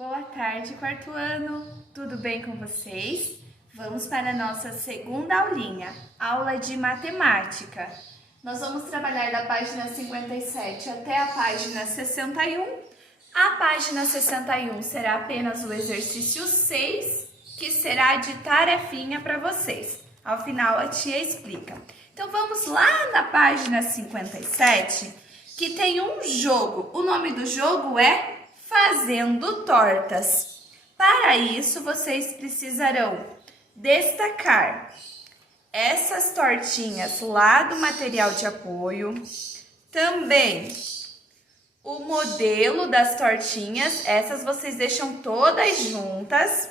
Boa tarde, quarto ano! Tudo bem com vocês? Vamos para a nossa segunda aulinha, aula de matemática. Nós vamos trabalhar da página 57 até a página 61. A página 61 será apenas o exercício 6, que será de tarefinha para vocês. Ao final a tia explica. Então vamos lá na página 57, que tem um jogo. O nome do jogo é Fazendo Tortas. Para isso, vocês precisarão destacar essas tortinhas lá do material de apoio. Também o modelo das tortinhas, essas vocês deixam todas juntas.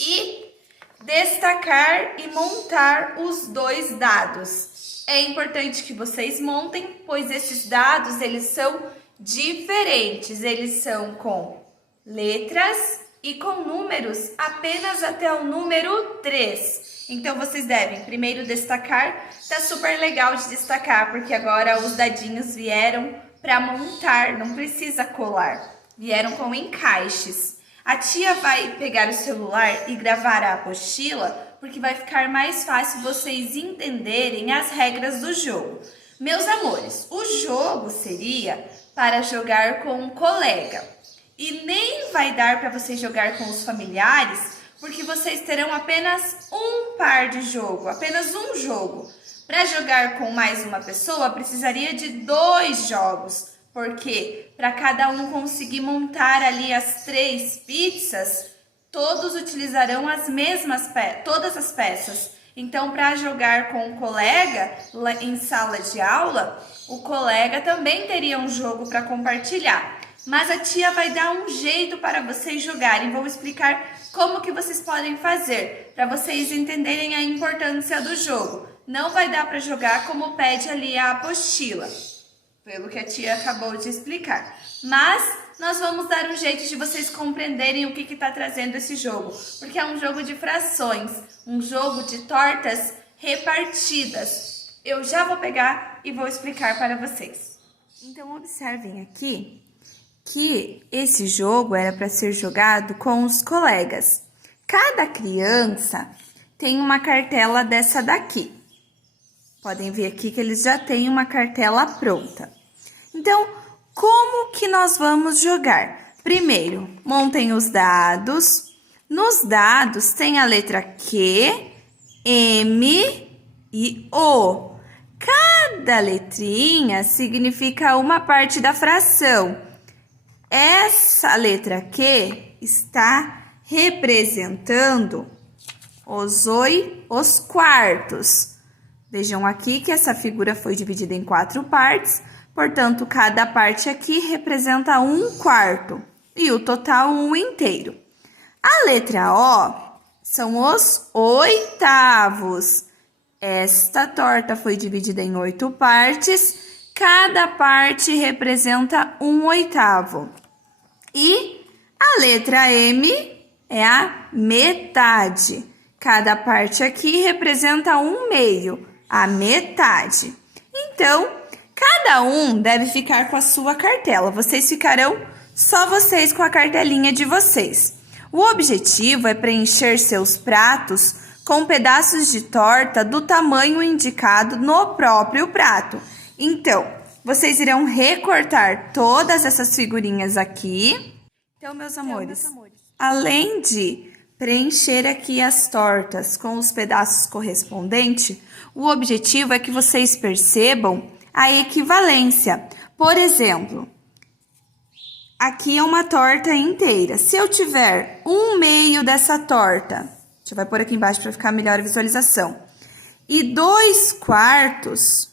E destacar e montar os dois dados. É importante que vocês montem, pois esses dados, eles são diferentes. Eles são com letras e com números apenas até o número 3. Então, vocês devem primeiro destacar. Tá super legal de destacar, porque agora os dadinhos vieram para montar, não precisa colar. Vieram com encaixes. A tia vai pegar o celular e gravar a apostila, porque vai ficar mais fácil vocês entenderem as regras do jogo. Meus amores, o jogo seria para jogar com um colega. E nem vai dar para vocês jogar com os familiares, porque vocês terão apenas um par de jogo, apenas um jogo. Para jogar com mais uma pessoa, precisaria de 2 jogos. Porque para cada um conseguir montar ali as 3 pizzas, todos utilizarão as mesmas todas as peças. Então, para jogar com um colega em sala de aula, o colega também teria um jogo para compartilhar. Mas a tia vai dar um jeito para vocês jogarem. Vou explicar como que vocês podem fazer, para vocês entenderem a importância do jogo. Não vai dar para jogar como pede ali a apostila, pelo que a tia acabou de explicar. Mas nós vamos dar um jeito de vocês compreenderem o que está trazendo esse jogo. Porque é um jogo de frações, um jogo de tortas repartidas. Eu já vou pegar e vou explicar para vocês. Então, observem aqui que esse jogo era para ser jogado com os colegas. Cada criança tem uma cartela dessa daqui. Podem ver aqui que eles já têm uma cartela pronta. Então, como que nós vamos jogar? Primeiro, montem os dados. Nos dados tem a letra Q, M e O. Cada letrinha significa uma parte da fração. Essa letra Q está representando os quartos. Vejam aqui que essa figura foi dividida em 4 partes, portanto, cada parte aqui representa 1/4 e o total 1 inteiro. A letra O são os oitavos. Esta torta foi dividida em 8 partes, cada parte representa 1/8. E a letra M é a metade. Cada parte aqui representa 1/2. A metade. Então, cada um deve ficar com a sua cartela. Vocês ficarão só vocês com a cartelinha de vocês. O objetivo é preencher seus pratos com pedaços de torta do tamanho indicado no próprio prato. Então, vocês irão recortar todas essas figurinhas aqui. Então, meus amores, além de preencher aqui as tortas com os pedaços correspondentes, o objetivo é que vocês percebam a equivalência. Por exemplo, aqui é uma torta inteira. Se eu tiver 1/2 dessa torta, a gente vai pôr aqui embaixo para ficar melhor a visualização, e 2/4,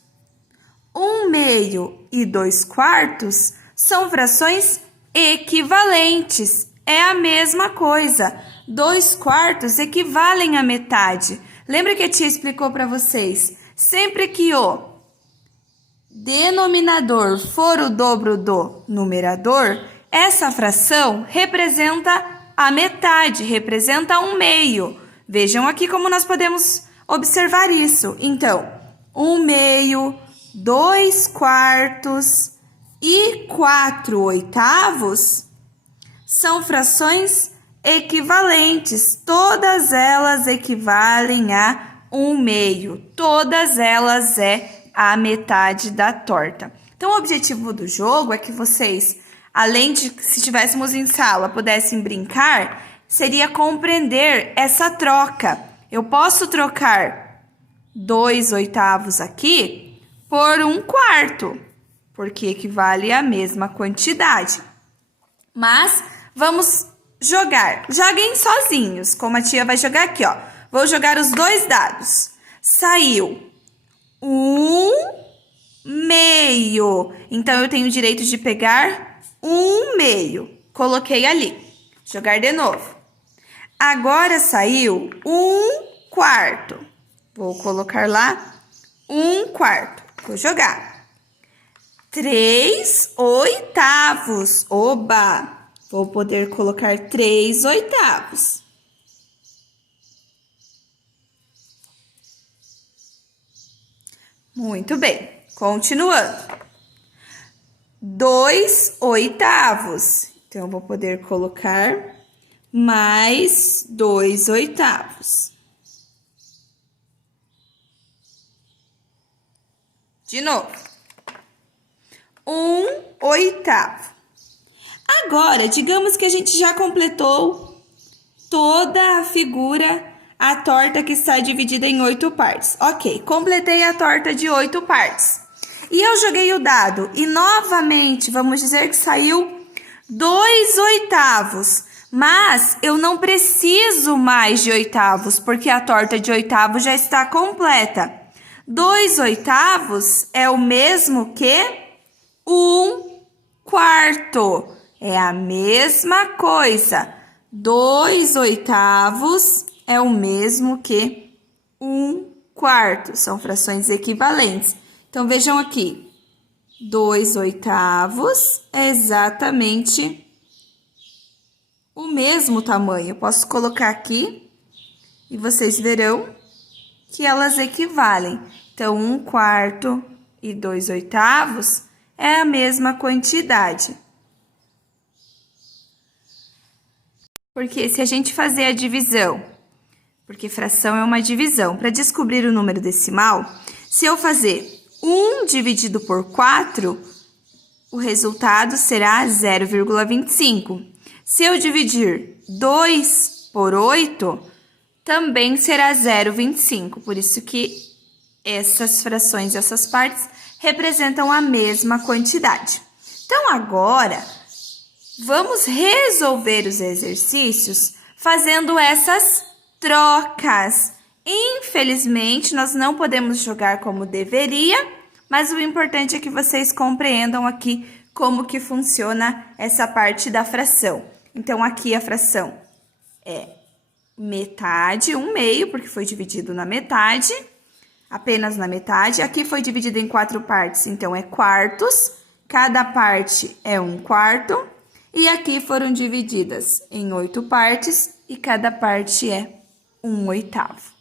1/2 e 2/4 são frações equivalentes. É a mesma coisa. 2/4 equivalem à metade. Lembra que a tia explicou para vocês? Sempre que o denominador for o dobro do numerador, essa fração representa a metade, representa 1/2. Vejam aqui como nós podemos observar isso. Então, 1/2, 2/4 e 4/8 são frações equivalentes. Todas elas equivalem a 1/2. Todas elas é a metade da torta. Então, o objetivo do jogo é que vocês, além de, se estivéssemos em sala, pudessem brincar, seria compreender essa troca. Eu posso trocar 2/8 aqui por 1/4, porque equivale à mesma quantidade. Mas vamos jogar. Joguem sozinhos, como a tia vai jogar aqui, ó. Vou jogar os 2 dados. Saiu 1/2. Então, eu tenho o direito de pegar 1/2. Coloquei ali. Jogar de novo. Agora saiu 1/4. Vou colocar lá 1/4. Vou jogar. 3/8. Oba! Vou poder colocar 3/8. Muito bem. Continuando. 2/8. Então, eu vou poder colocar mais 2/8. De novo. 1/8. Agora, digamos que a gente já completou toda a figura, a torta que está dividida em 8 partes. Ok, completei a torta de 8 partes. E eu joguei o dado e novamente, vamos dizer que saiu 2/8. Mas eu não preciso mais de oitavos, porque a torta de oitavos já está completa. 2/8 é o mesmo que 1/4. É a mesma coisa. 2/8 é o mesmo que 1/4. São frações equivalentes. Então, vejam aqui. 2/8 é exatamente o mesmo tamanho. Eu posso colocar aqui e vocês verão que elas equivalem. Então, 1/4 e 2/8 é a mesma quantidade. Porque se a gente fazer a divisão, porque fração é uma divisão, para descobrir o número decimal, se eu fazer 1 dividido por 4, o resultado será 0,25. Se eu dividir 2 por 8, também será 0,25. Por isso que essas frações, essas partes, representam a mesma quantidade. Então, agora, vamos resolver os exercícios fazendo essas trocas. Infelizmente, nós não podemos jogar como deveria, mas o importante é que vocês compreendam aqui como que funciona essa parte da fração. Então, aqui a fração é metade, 1/2, porque foi dividido na metade, apenas na metade. Aqui foi dividido em 4 partes, então é quartos. Cada parte é 1/4. E aqui foram divididas em 8 partes e cada parte é 1/8.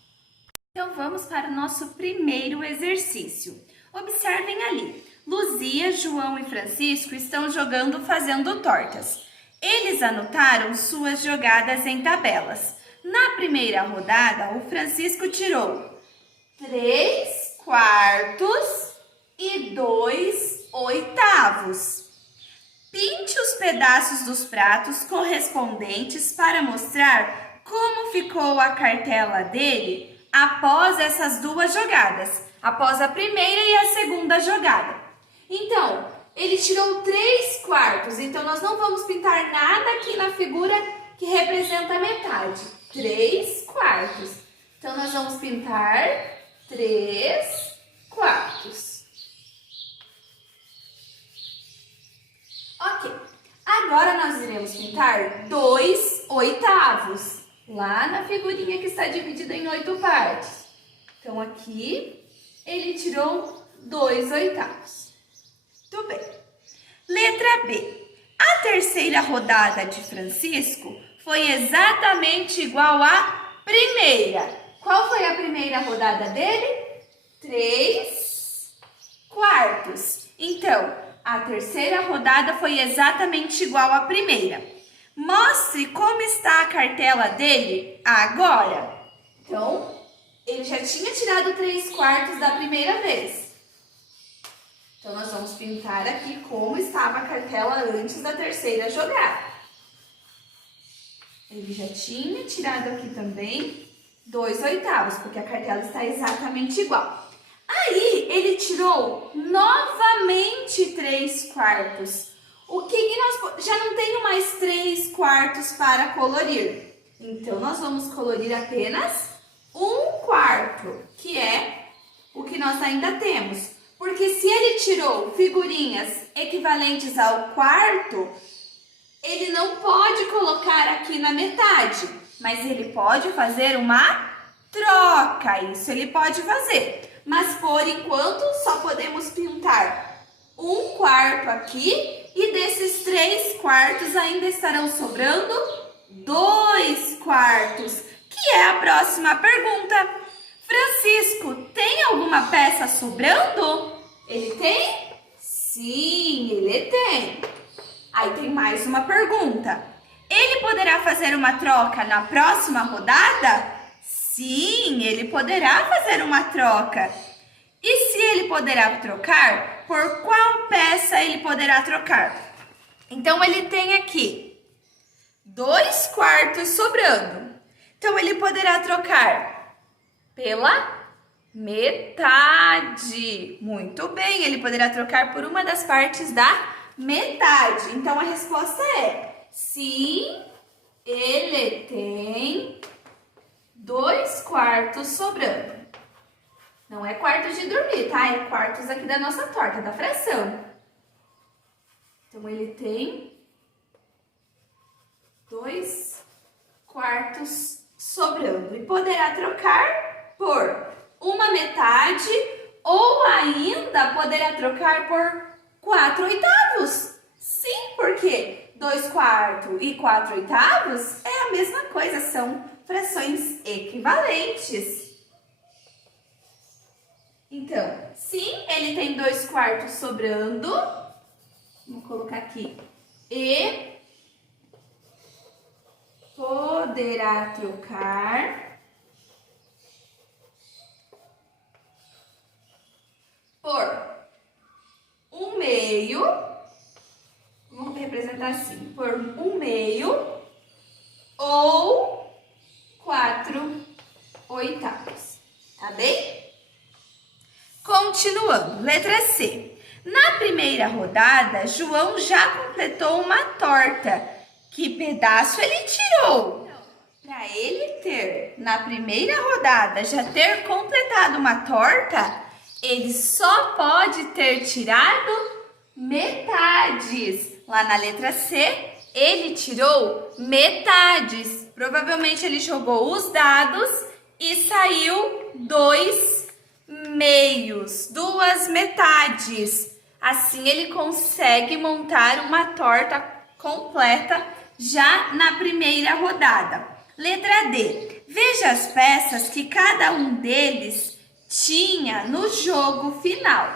Então, vamos para o nosso primeiro exercício. Observem ali. Luzia, João e Francisco estão jogando fazendo tortas. Eles anotaram suas jogadas em tabelas. Na primeira rodada, o Francisco tirou 3/4 e 2/8. Pinte os pedaços dos pratos correspondentes para mostrar como ficou a cartela dele após essas 2 jogadas, após a primeira e a segunda jogada. Então, ele tirou 3/4, então nós não vamos pintar nada aqui na figura que representa a metade. 3/4. Então, nós vamos pintar 3/4. Ok, agora nós iremos pintar 2/8, lá na figurinha que está dividida em 8 partes. Então, aqui, ele tirou 2/8. Muito bem. Letra B. A terceira rodada de Francisco foi exatamente igual à primeira. Qual foi a primeira rodada dele? 3/4. Então, a terceira rodada foi exatamente igual à primeira. Mostre como está a cartela dele agora. Então, ele já tinha tirado 3/4 da primeira vez. Então, nós vamos pintar aqui como estava a cartela antes da terceira jogada. Ele já tinha tirado aqui também 2/8, porque a cartela está exatamente igual. Aí, ele tirou novamente 3/4. O que nós... Já não tenho mais 3/4 para colorir. Então, nós vamos colorir apenas 1/4, que é o que nós ainda temos. Porque se ele tirou figurinhas equivalentes ao quarto, ele não pode colocar aqui na metade, mas ele pode fazer uma troca. Isso ele pode fazer. Mas por enquanto só podemos pintar 1/4 aqui. E desses 3/4 ainda estarão sobrando 2/4, que é a próxima pergunta. Francisco, tem alguma peça sobrando? Ele tem? Sim, ele tem. Aí tem mais uma pergunta. Ele poderá fazer uma troca na próxima rodada? Sim, ele poderá fazer uma troca. E se ele poderá trocar, por qual peça ele poderá trocar? Então, ele tem aqui 2/4 sobrando. Então, ele poderá trocar pela metade. Muito bem, ele poderá trocar por uma das partes da metade. Então, a resposta é sim, ele tem 2/4 sobrando. Não é quartos de dormir, tá? É quartos aqui da nossa torta, da fração. Então, ele tem 2/4 sobrando. E poderá trocar por uma metade ou ainda poderá trocar por 4/8. Sim, porque 2/4 e 4/8 é a mesma coisa, são frações equivalentes. Então, sim, ele tem 2/4 sobrando. Vamos colocar aqui. E poderá trocar por 1/2. Vamos representar assim. Por 1/2 ou 4/8. Tá bem? Continuando, letra C. Na primeira rodada, João já completou uma torta. Que pedaço ele tirou? Para ele ter, na primeira rodada, já ter completado uma torta, ele só pode ter tirado metades. Lá na letra C, ele tirou metades. Provavelmente ele jogou os dados e saiu 2 meios, 2 metades. Assim ele consegue montar uma torta completa já na primeira rodada. Letra D. Veja as peças que cada um deles tinha no jogo final.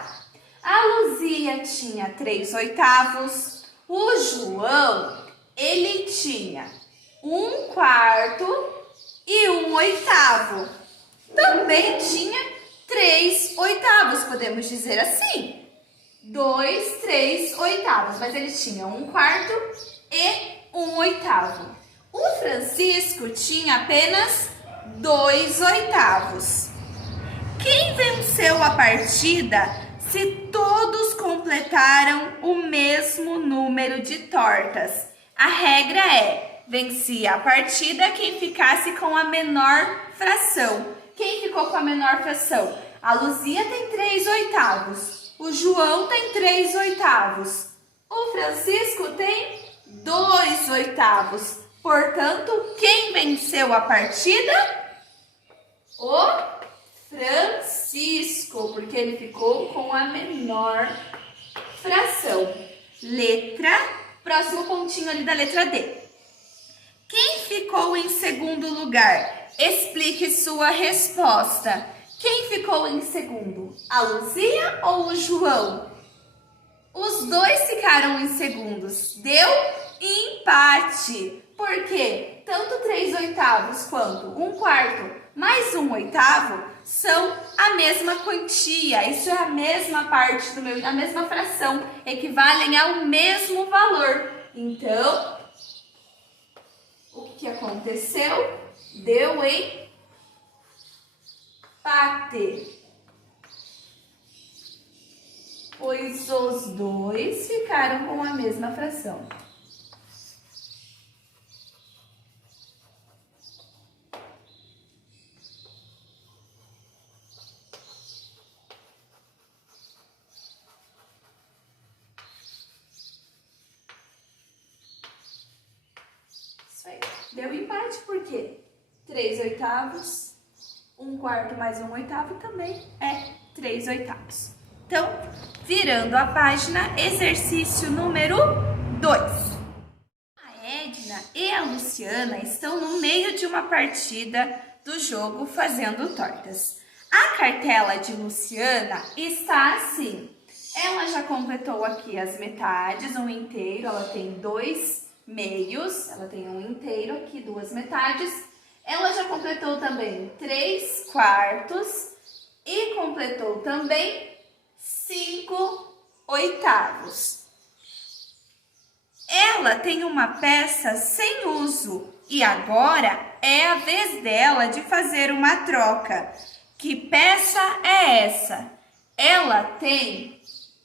A Luzia tinha 3/8. O João, ele tinha 1/4 e 1/8. Também tinha 3/8, podemos dizer assim. 2 3/8, mas ele tinha 1/4 e 1/8. O Francisco tinha apenas 2/8. Quem venceu a partida se todos completaram o mesmo número de tortas? A regra é, vencia a partida quem ficasse com a menor fração. Quem ficou com a menor fração? A Luzia tem 3/8. O João tem 3/8. O Francisco tem 2/8. Portanto, quem venceu a partida? O Francisco, porque ele ficou com a menor fração. Próximo pontinho ali da letra D. Quem ficou em segundo lugar? Explique sua resposta. Quem ficou em segundo? A Luzia ou o João? Os dois ficaram em segundos. Deu Empate. Por quê? Tanto 3/8 quanto 1/4 mais 1/8 são a mesma quantia. Isso é a mesma parte a mesma fração. Equivalem ao mesmo valor. Então, o que aconteceu? Deu empate. Pois os dois ficaram com a mesma fração. Isso aí. Deu empate por quê? 3/8, 1/4 mais 1/8 também é 3/8. Então, virando a página, exercício número 2. A Edna e a Luciana estão no meio de uma partida do jogo fazendo tortas. A cartela de Luciana está assim. Ela já completou aqui as metades, um inteiro, ela tem 2 meios, ela tem um inteiro aqui, 2 metades. Ela já completou também 3/4 e completou também 5/8. Ela tem uma peça sem uso e agora é a vez dela de fazer uma troca. Que peça é essa? Ela tem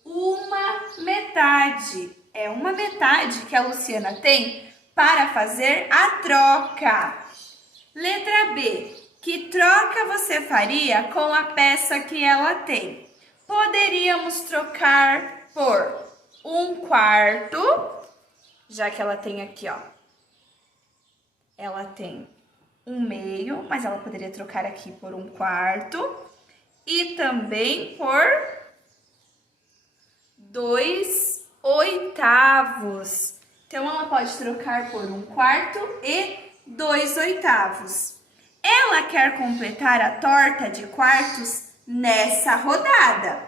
uma metade. É uma metade que a Luciana tem para fazer a troca. Letra B. Que troca você faria com a peça que ela tem? Poderíamos trocar por 1/4, já que ela tem aqui, ó. Ela tem 1/2, mas ela poderia trocar aqui por 1/4 e também por 2/8. Então, ela pode trocar por 1/4 e 2/8. Ela quer completar a torta de quartos nessa rodada.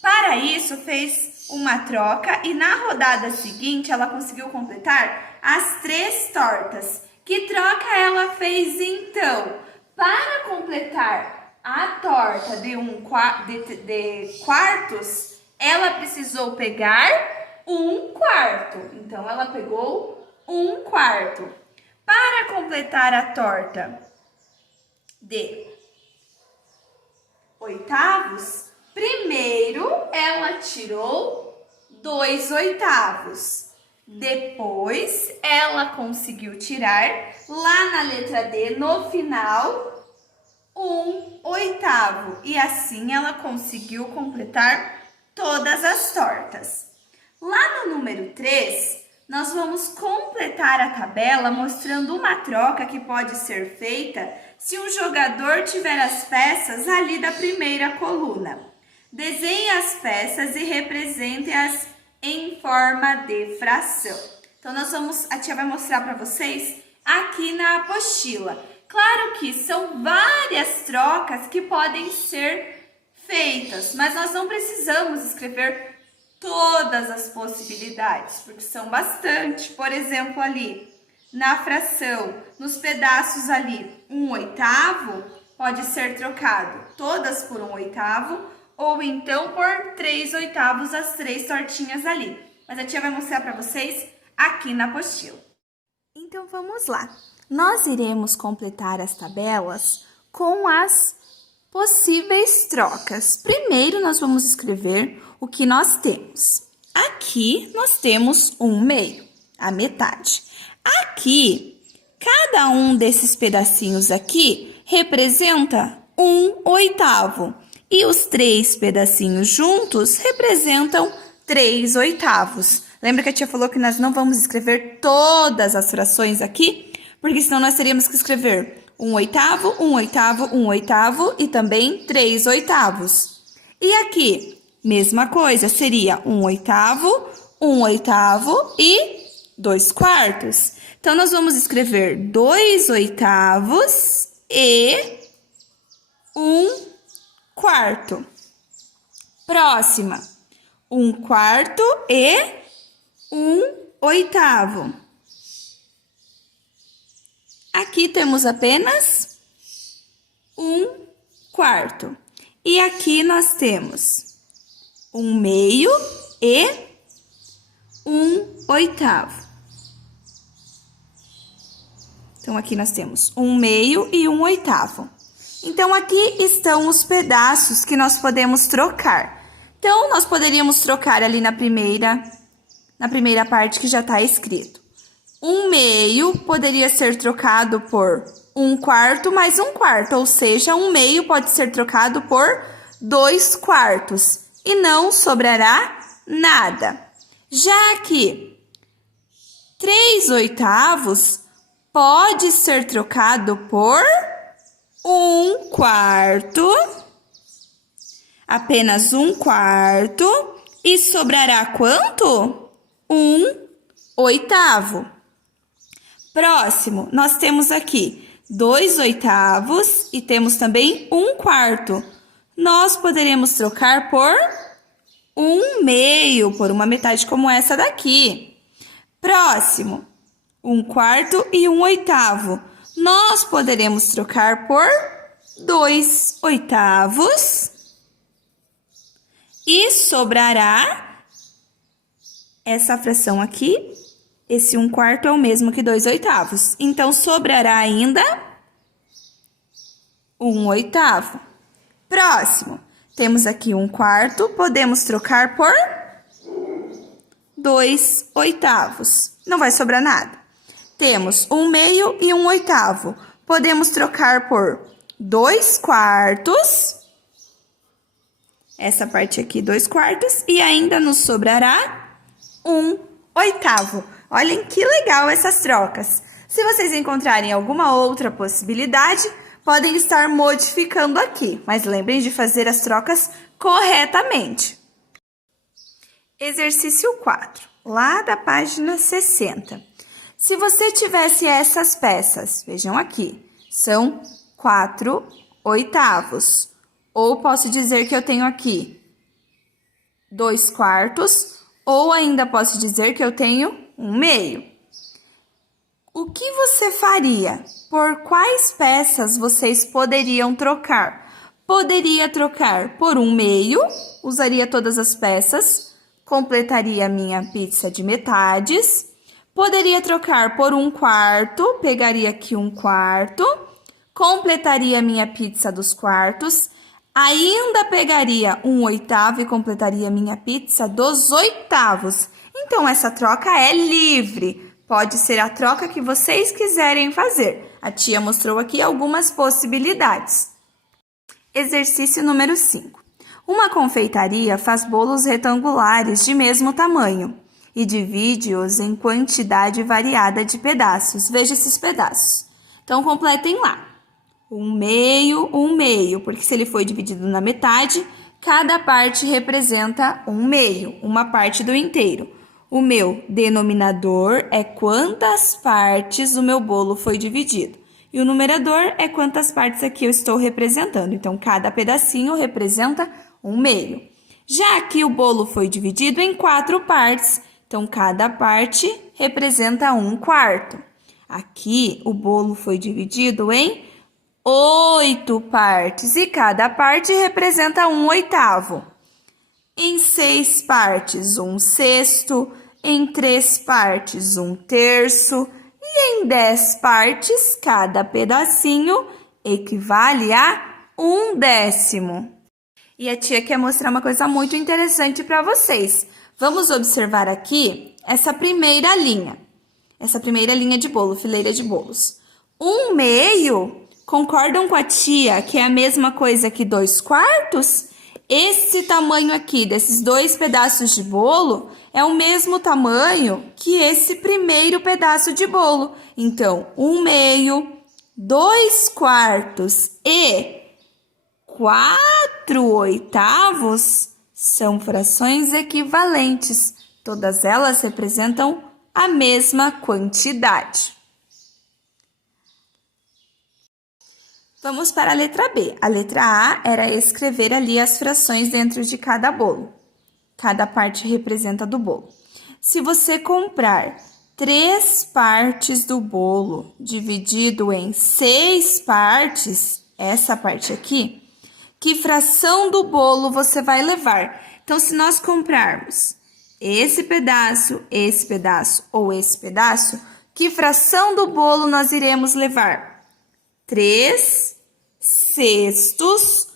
Para isso, fez uma troca e na rodada seguinte, ela conseguiu completar as 3 tortas. Que troca ela fez então? Para completar a torta de quartos, ela precisou pegar 1/4. Então, ela pegou 1/4. Para completar a torta de oitavos, primeiro ela tirou 2/8. Depois, ela conseguiu tirar, lá na letra D, no final, 1/8. E assim ela conseguiu completar todas as tortas. Lá no número 3, nós vamos completar a tabela mostrando uma troca que pode ser feita se um jogador tiver as peças ali da primeira coluna. Desenhe as peças e represente-as em forma de fração. Então, a tia vai mostrar para vocês aqui na apostila. Claro que são várias trocas que podem ser feitas, mas nós não precisamos escrever todas as possibilidades, porque são bastante. Por exemplo, ali na fração, nos pedaços ali, 1/8 pode ser trocado todas por 1/8 ou então por 3/8 as 3 tortinhas ali. Mas a tia vai mostrar para vocês aqui na apostila. Então vamos lá. Nós iremos completar as tabelas com as possíveis trocas. Primeiro nós vamos escrever o que nós temos. Aqui nós temos 1/2, a metade. Aqui, cada um desses pedacinhos aqui representa 1/8. E os 3 pedacinhos juntos representam 3/8. Lembra que a tia falou que nós não vamos escrever todas as frações aqui? Porque senão nós teríamos que escrever 1/8, 1/8, 1/8 e também 3/8. E aqui, mesma coisa, seria 1/8, 1/8 e 2/4. Então, nós vamos escrever 2/8 e 1/4. Próxima, 1/4 e 1/8. Aqui temos apenas 1/4. E aqui nós temos 1/2 e 1/8. Então, aqui nós temos 1/2 e 1/8. Então, aqui estão os pedaços que nós podemos trocar. Então, nós poderíamos trocar ali na primeira parte que já está escrito. 1/2 poderia ser trocado por 1/4 mais 1/4, ou seja, 1/2 pode ser trocado por 2/4 e não sobrará nada. Já aqui, 3/8 pode ser trocado por 1/4, apenas 1/4, e sobrará quanto? 1/8. Próximo, nós temos aqui 2/8 e temos também 1/4. Nós poderemos trocar por 1/2, por uma metade como essa daqui. Próximo, 1/4 e 1/8. Nós poderemos trocar por 2/8 e sobrará essa fração aqui. Esse 1/4 é o mesmo que 2/8. Então, sobrará ainda 1/8. Próximo, temos aqui 1/4, podemos trocar por 2/8. Não vai sobrar nada. Temos 1/2 e 1/8. Podemos trocar por 2/4. Essa parte aqui, 2/4. E ainda nos sobrará 1/8. Olhem que legal essas trocas. Se vocês encontrarem alguma outra possibilidade, podem estar modificando aqui. Mas lembrem de fazer as trocas corretamente. Exercício 4, lá da página 60. Se você tivesse essas peças, vejam aqui, são 4/8. Ou posso dizer que eu tenho aqui 2/4, ou ainda posso dizer que eu tenho 1/2. O que você faria? Por quais peças vocês poderiam trocar? Poderia trocar por 1/2, usaria todas as peças, completaria a minha pizza de metades. Poderia trocar por 1/4, pegaria aqui 1/4, completaria a minha pizza dos quartos. Ainda pegaria 1/8 e completaria a minha pizza dos oitavos. Então, essa troca é livre. Pode ser a troca que vocês quiserem fazer. A tia mostrou aqui algumas possibilidades. Exercício número 5. Uma confeitaria faz bolos retangulares de mesmo tamanho e divide-os em quantidade variada de pedaços. Veja esses pedaços. Então, completem lá. 1/2, 1/2, porque se ele foi dividido na metade, cada parte representa 1/2, uma parte do inteiro. O meu denominador é quantas partes o meu bolo foi dividido. E o numerador é quantas partes aqui eu estou representando. Então, cada pedacinho representa 1/2. Já aqui o bolo foi dividido em 4 partes. Então, cada parte representa 1/4. Aqui, o bolo foi dividido em 8 partes e cada parte representa 1/8. Em 6 partes, 1/6. Em 3 partes, 1/3. E em 10 partes, cada pedacinho equivale a 1/10. E a tia quer mostrar uma coisa muito interessante para vocês. Vamos observar aqui essa primeira linha. Essa primeira linha de bolo, fileira de bolos. 1/2, concordam com a tia que é a mesma coisa que 2/4? Esse tamanho aqui, desses 2 pedaços de bolo, é o mesmo tamanho que esse primeiro pedaço de bolo. Então, 1/2, 2/4 e 4/8 são frações equivalentes. Todas elas representam a mesma quantidade. Vamos para a letra B. A letra A era escrever ali as frações dentro de cada bolo. Cada parte representa do bolo. Se você comprar 3 partes do bolo dividido em 6 partes, essa parte aqui, que fração do bolo você vai levar? Então, se nós comprarmos esse pedaço ou esse pedaço, que fração do bolo nós iremos levar? 3 sextos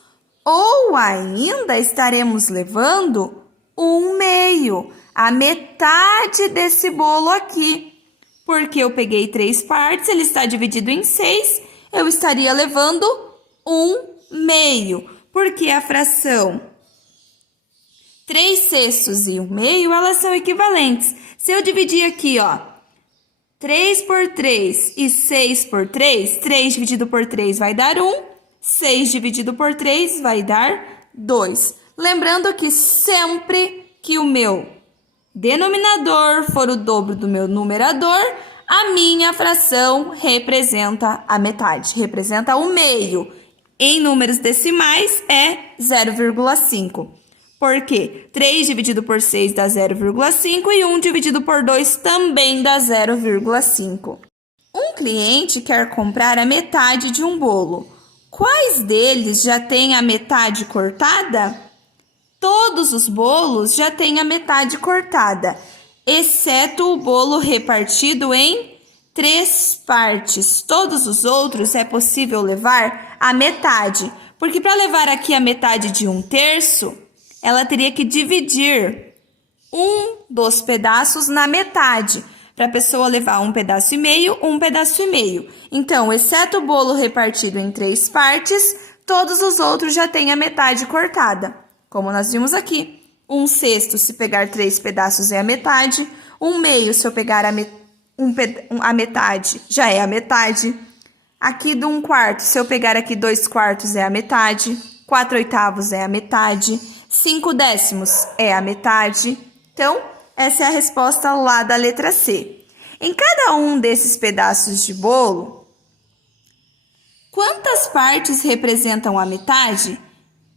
ou ainda estaremos levando 1/2, a metade desse bolo aqui. Porque eu peguei 3 partes, ele está dividido em 6, eu estaria levando 1/2. Porque a fração 3 sextos e 1/2, elas são equivalentes. Se eu dividir aqui, ó, 3 por 3 e 6 por 3, 3 dividido por 3 vai dar 1, 6 dividido por 3 vai dar 2. Lembrando que sempre que o meu denominador for o dobro do meu numerador, a minha fração representa a metade, representa 1/2. Em números decimais é 0,5. Porque 3 dividido por 6 dá 0,5 e 1 dividido por 2 também dá 0,5. Um cliente quer comprar a metade de um bolo. Quais deles já têm a metade cortada? Todos os bolos já têm a metade cortada, exceto o bolo repartido em 3 partes. Todos os outros é possível levar a metade, porque para levar aqui a metade de 1/3, ela teria que dividir um dos pedaços na metade, para a pessoa levar 1,5 pedaço, 1,5 pedaço. Então, exceto o bolo repartido em 3 partes, todos os outros já têm a metade cortada. Como nós vimos aqui, 1 sexto, se pegar 3 pedaços, é a metade. 1/2, se eu pegar a metade, já é a metade. Aqui do 1/4, se eu pegar aqui 2/4, é a metade. 4/8 é a metade. 5/10 é a metade. Então, essa é a resposta lá da letra C. Em cada um desses pedaços de bolo, quantas partes representam a metade?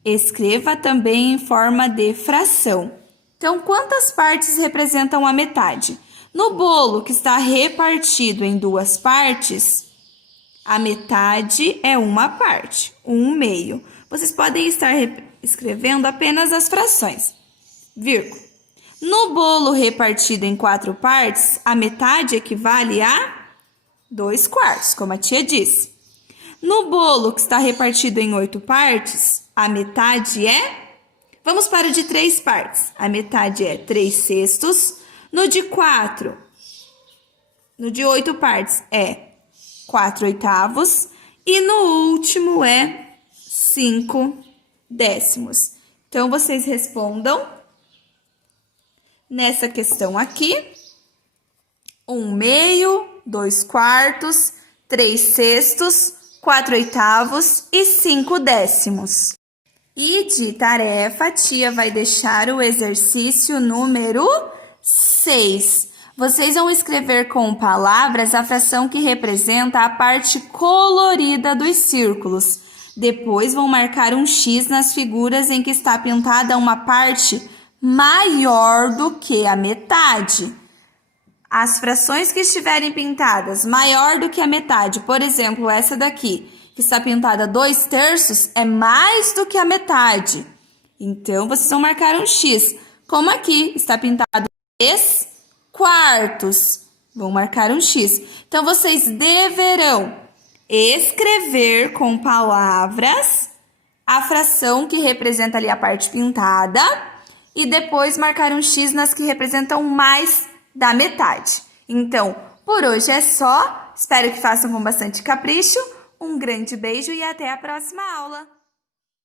Escreva também em forma de fração. Então, quantas partes representam a metade? No bolo que está repartido em 2 partes, a metade é 1 parte, 1/2. Vocês podem estar escrevendo apenas as frações, vírgula. No bolo repartido em 4 partes, a metade equivale a 2/4, como a tia disse. No bolo que está repartido em 8 partes, a metade é... Vamos para o de 3 partes. A metade é 3 sextos. No de 8 partes é 4/8. E no último é 5/10. Então, vocês respondam nessa questão aqui. 1/2, 2/4, 3 sextos, 4/8 e 5/10. E de tarefa, a tia vai deixar o exercício número 6. Vocês vão escrever com palavras a fração que representa a parte colorida dos círculos. Depois vão marcar um X nas figuras em que está pintada uma parte maior do que a metade. As frações que estiverem pintadas maior do que a metade, por exemplo, essa daqui, que está pintada 2/3, é mais do que a metade. Então, vocês vão marcar um X. Como aqui está pintado 3/4, vão marcar um X. Então, vocês deverão escrever com palavras a fração que representa ali a parte pintada e depois marcar um X nas que representam mais da metade. Então, por hoje é só. Espero que façam com bastante capricho. Um grande beijo e até a próxima aula!